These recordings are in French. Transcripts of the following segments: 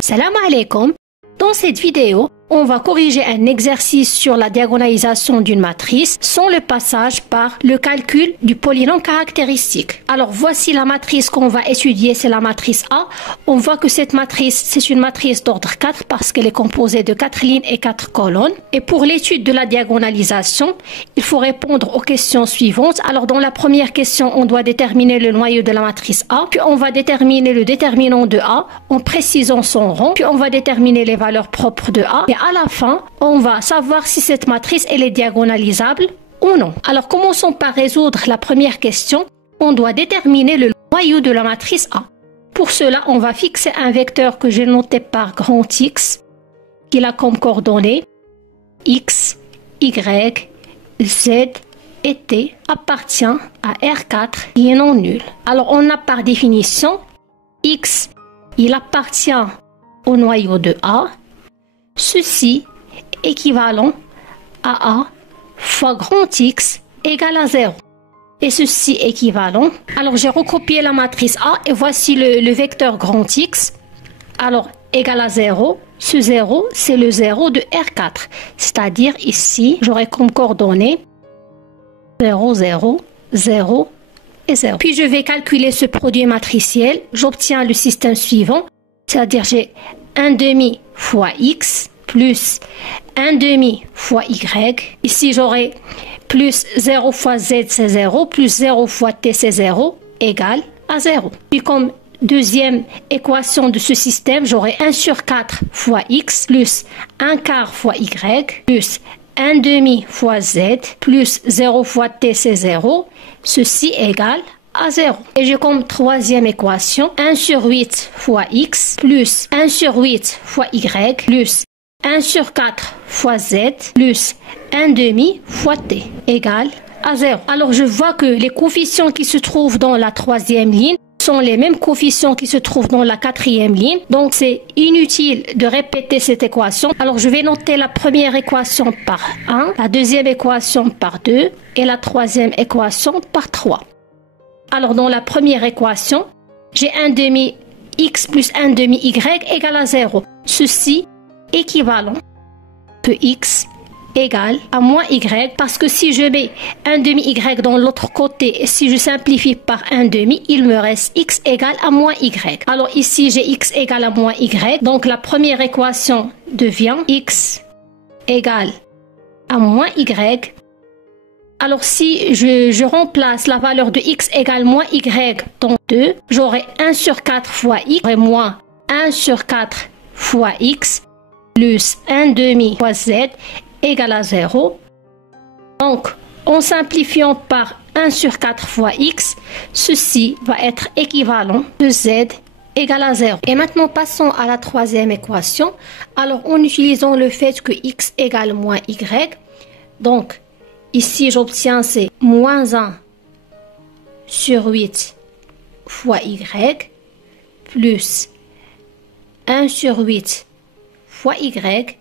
Salam alaikum. Dans cette vidéo, on va corriger un exercice sur la diagonalisation d'une matrice sans le passage par le calcul du polynôme caractéristique. Alors voici la matrice qu'on va étudier, c'est la matrice A. On voit que cette matrice, c'est une matrice d'ordre 4 parce qu'elle est composée de 4 lignes et 4 colonnes. Et pour l'étude de la diagonalisation, il faut répondre aux questions suivantes. Alors dans la première question, on doit déterminer le noyau de la matrice A, puis on va déterminer le déterminant de A en précisant son rang, puis on va déterminer les valeurs propres de A. Et à la fin, on va savoir si cette matrice elle est diagonalisable ou non. Alors commençons par résoudre la première question. On doit déterminer le noyau de la matrice A. Pour cela, on va fixer un vecteur que j'ai noté par grand X, qui a comme coordonnées X, Y, Z et T appartient à R4 qui est non nul. Alors on a par définition X, il appartient au noyau de A. Ceci équivalent à A fois grand X égale à 0. Et ceci équivalent. Alors j'ai recopié la matrice A et voici le vecteur grand X. Alors égal à 0. Ce 0, c'est le 0 de R4. C'est-à-dire ici, j'aurai comme coordonnées 0, 0, 0 et 0. Puis je vais calculer ce produit matriciel. J'obtiens le système suivant. C'est-à-dire j'ai 1 demi fois X plus 1 demi fois Y. Ici, j'aurai plus 0 fois Z, c'est 0, plus 0 fois T, c'est 0, égale à 0. Puis comme deuxième équation de ce système, j'aurai 1 sur 4 fois X plus 1 quart fois Y plus 1 demi fois Z plus 0 fois T, c'est 0. Ceci égale à 0. Et j'ai comme troisième équation 1 sur 8 fois X plus 1 sur 8 fois Y plus 1 sur 4 fois Z plus 1 demi fois T égale à 0. Alors je vois que les coefficients qui se trouvent dans la troisième ligne sont les mêmes coefficients qui se trouvent dans la quatrième ligne. Donc c'est inutile de répéter cette équation. Alors je vais noter la première équation par 1, la deuxième équation par 2 et la troisième équation par 3. Alors dans la première équation, j'ai 1 demi X plus 1 demi Y égale à 0. Ceci équivalent que X égale à moins Y, parce que si je mets 1 demi Y dans l'autre côté et si je simplifie par 1 demi, il me reste X égale à moins Y. Alors ici j'ai X égale à moins Y, donc la première équation devient X égale à moins Y. Alors si je remplace la valeur de X égale moins Y dans 2, j'aurai 1 sur 4 fois X, j'aurai moins 1 sur 4 fois X plus 1 demi fois Z égale à 0. Donc, en simplifiant par 1 sur 4 fois X, ceci va être équivalent de Z égale à 0. Et maintenant, passons à la troisième équation. Alors, en utilisant le fait que X égale moins Y, donc, ici, j'obtiens c'est moins 1 sur 8 fois Y plus 1 sur 8 fois Y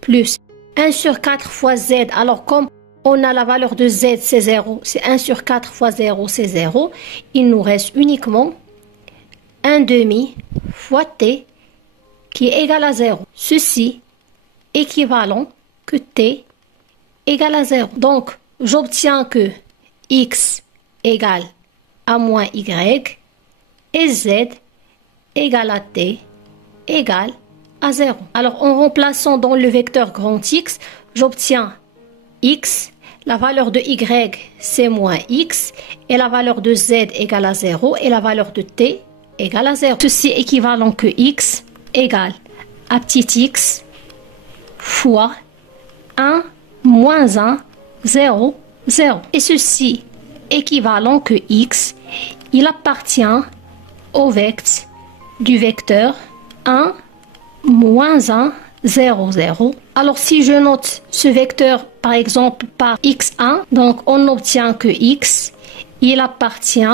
plus 1 sur 4 fois Z. Alors comme on a la valeur de Z c'est 0, c'est 1 sur 4 fois 0 c'est 0. Il nous reste uniquement 1 demi fois T qui est égal à 0. Ceci équivalent que T égale à 0. Donc j'obtiens que X égale à moins Y et Z égale à T égale à 0. Alors en remplaçant dans le vecteur grand X, j'obtiens X, la valeur de Y c'est moins X et la valeur de Z égale à 0 et la valeur de T égale à 0. Ceci est équivalent que X égale à petit x fois 1 moins 1, 0, 0. Et ceci équivalent que X, il appartient au vecteur du vecteur 1 moins 1, 0, 0. Alors si je note ce vecteur par exemple par x1, donc on obtient que x, il appartient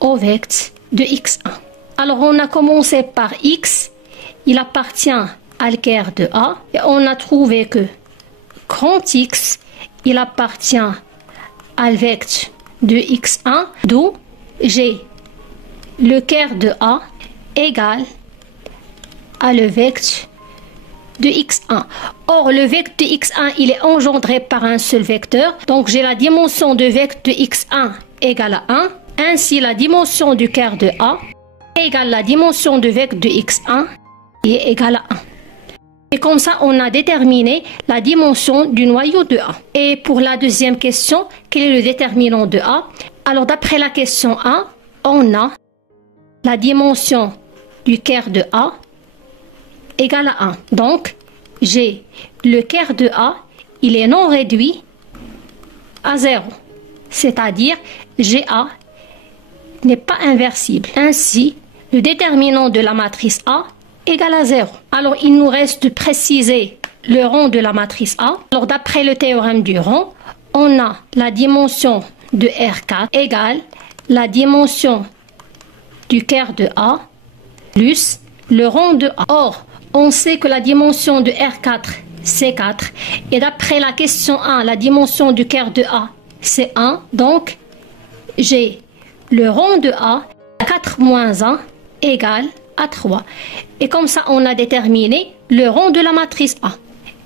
au vecteur de x1. Alors on a commencé par x, il appartient à l'équerre de A, et on a trouvé que grand X, il appartient à le vecteur de x1, d'où j'ai le quart de A égale à le vecteur de x1. Or, le vecteur de x1, il est engendré par un seul vecteur. Donc, j'ai la dimension de vecteur de x1 égale à 1. Ainsi, la dimension du quart de A égale la dimension de vecteur de x1 qui est égale à 1. Et comme ça, on a déterminé la dimension du noyau de A. Et pour la deuxième question, quel est le déterminant de A? Alors, d'après la question A, on a la dimension du quart de A égale à 1. Donc, j'ai le quart de A, il est non réduit à 0. C'est-à-dire, GA n'est pas inversible. Ainsi, le déterminant de la matrice A égale à 0. Alors, il nous reste de préciser le rang de la matrice A. Alors, d'après le théorème du rang, on a la dimension de R4 égale la dimension du quart de A plus le rang de A. Or, on sait que la dimension de R4, c'est 4. Et d'après la question 1, la dimension du quart de A, c'est 1. Donc, j'ai le rang de A, 4 moins 1 égale à 3. Et comme ça, on a déterminé le rang de la matrice A.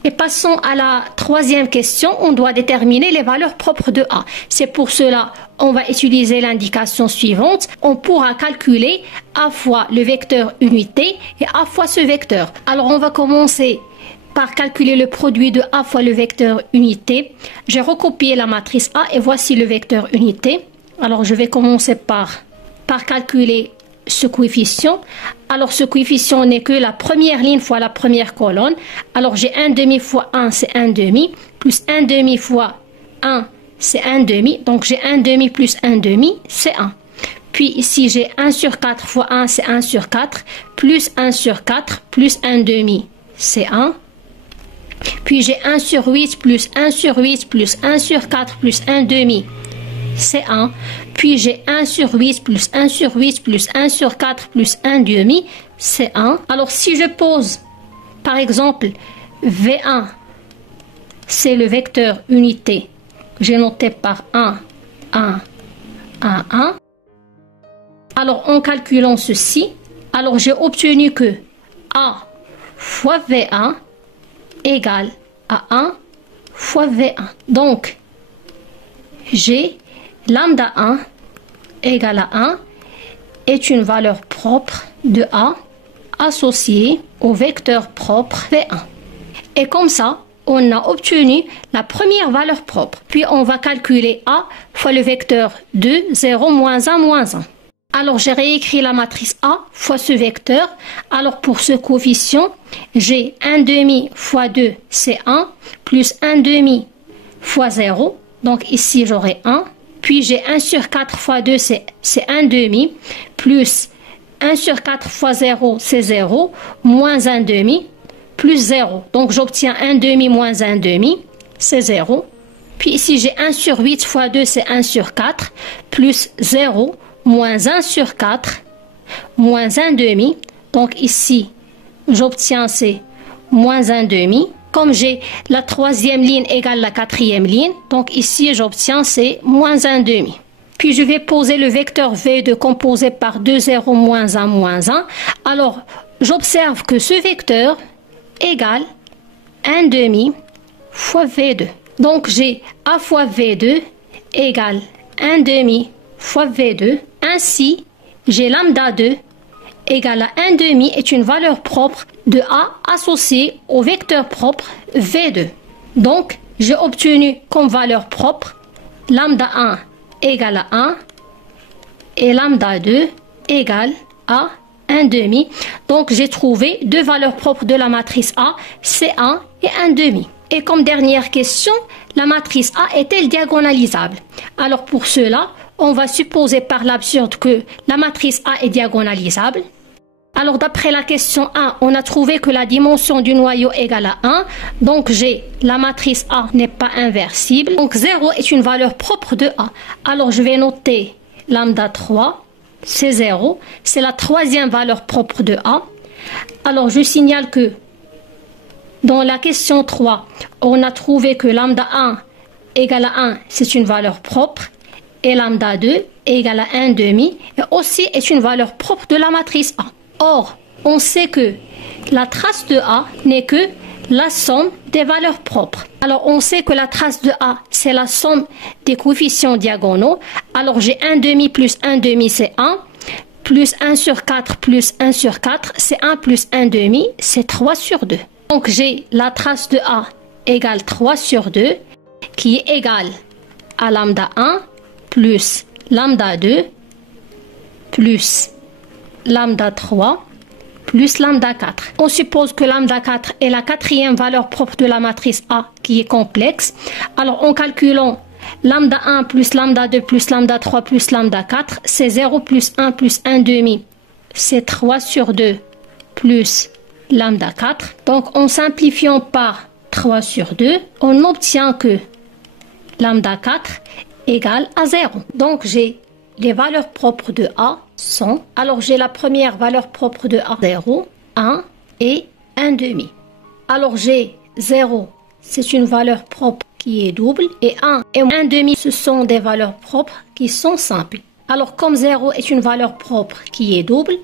Et passons à la troisième question. On doit déterminer les valeurs propres de A. C'est pour cela on va utiliser l'indication suivante. On pourra calculer A fois le vecteur unité et A fois ce vecteur. Alors, on va commencer par calculer le produit de A fois le vecteur unité. J'ai recopié la matrice A et voici le vecteur unité. Alors, je vais commencer par calculer ce coefficient. Alors, ce coefficient n'est que la première ligne fois la première colonne. Alors, j'ai 1 demi fois 1, c'est 1 demi, plus 1 demi fois 1, c'est 1 demi. Donc, j'ai 1 demi plus 1 demi, c'est 1. Puis ici, j'ai 1 sur 4 fois 1, c'est 1 sur 4, plus 1 sur 4, plus 1 demi, c'est 1. Puis j'ai 1 sur 8, plus 1 sur 8, plus 1 sur 4, plus 1 demi, c'est 1. Puis j'ai 1 sur 8, plus 1 sur 8, plus 1 sur 4, plus 1 demi, c'est 1. Alors, si je pose, par exemple, V1, c'est le vecteur unité. J'ai noté par 1, 1, 1, 1. Alors, en calculant ceci, alors j'ai obtenu que A fois V1 égale à 1 fois V1. Donc, j'ai lambda 1 égale à 1 est une valeur propre de A associée au vecteur propre V1. Et comme ça, on a obtenu la première valeur propre. Puis on va calculer A fois le vecteur 2, 0, moins 1, moins 1. Alors j'ai réécrit la matrice A fois ce vecteur. Alors pour ce coefficient, j'ai 1 demi fois 2, c'est 1, plus 1 demi fois 0. Donc ici j'aurai 1. Puis j'ai 1 sur 4 fois 2, c'est 1 demi, plus 1 sur 4 fois 0, c'est 0, moins 1 demi, plus 0. Donc j'obtiens 1 demi moins 1 demi, c'est 0. Puis ici j'ai 1 sur 8 fois 2, c'est 1 sur 4, plus 0, moins 1 sur 4, moins 1 demi. Donc ici, j'obtiens c'est moins 1 demi. Comme j'ai la troisième ligne égale la quatrième ligne, donc ici j'obtiens c'est moins 1 demi. Puis je vais poser le vecteur V2 composé par 2, 0, moins 1, moins 1. Alors, j'observe que ce vecteur égale 1 demi fois V2. Donc j'ai A fois V2 égale 1 demi fois V2. Ainsi, j'ai lambda 2 égale à 1 demi est une valeur propre de A associée au vecteur propre V2. Donc, j'ai obtenu comme valeur propre lambda 1 égale à 1 et lambda 2 égale à 1 demi. Donc, j'ai trouvé deux valeurs propres de la matrice A, c'est 1 et 1 demi. Et comme dernière question, la matrice A est-elle diagonalisable? Alors, pour cela, on va supposer par l'absurde que la matrice A est diagonalisable. Alors, d'après la question 1, on a trouvé que la dimension du noyau égale à 1. Donc, j'ai la matrice A n'est pas inversible. Donc, 0 est une valeur propre de A. Alors, je vais noter lambda 3, c'est 0. C'est la troisième valeur propre de A. Alors, je signale que dans la question 3, on a trouvé que lambda 1 égale à 1, c'est une valeur propre. Et lambda 2 égale à 1 demi et aussi est une valeur propre de la matrice A. Or, on sait que la trace de A n'est que la somme des valeurs propres. Alors, on sait que la trace de A, c'est la somme des coefficients diagonaux. Alors, j'ai 1 demi plus 1 demi, c'est 1. Plus 1 sur 4 plus 1 sur 4, c'est 1 plus 1 demi, c'est 3 sur 2. Donc, j'ai la trace de A égale 3 sur 2, qui est égale à lambda 1 plus lambda 2 plus lambda 3 plus lambda 4. On suppose que lambda 4 est la quatrième valeur propre de la matrice A qui est complexe. Alors en calculant lambda 1 plus lambda 2 plus lambda 3 plus lambda 4, c'est 0 plus 1 plus 1 demi. C'est 3 sur 2 plus lambda 4. Donc en simplifiant par 3 sur 2, on obtient que lambda 4 égale à 0. Donc j'ai les valeurs propres de A sont, alors j'ai la première valeur propre de A, 0, 1 et 1 demi. Alors j'ai 0, c'est une valeur propre qui est double, et 1 et 1 demi, ce sont des valeurs propres qui sont simples. Alors comme 0 est une valeur propre qui est double,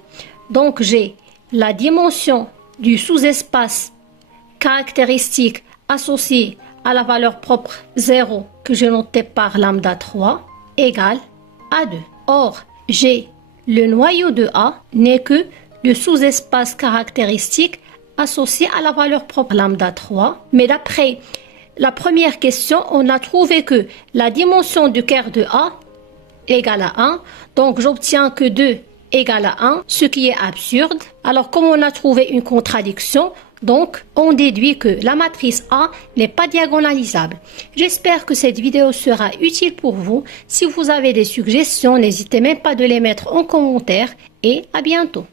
donc j'ai la dimension du sous-espace caractéristique associé à la valeur propre 0 que je notais par lambda 3 égale à 2. Or, j'ai le noyau de A n'est que le sous-espace caractéristique associé à la valeur propre lambda 3. Mais d'après la première question, on a trouvé que la dimension du cœur de A égale à 1. Donc, j'obtiens que 2 égale à 1, ce qui est absurde. Alors, comme on a trouvé une contradiction, donc, on déduit que la matrice A n'est pas diagonalisable. J'espère que cette vidéo sera utile pour vous. Si vous avez des suggestions, n'hésitez même pas de les mettre en commentaire et à bientôt.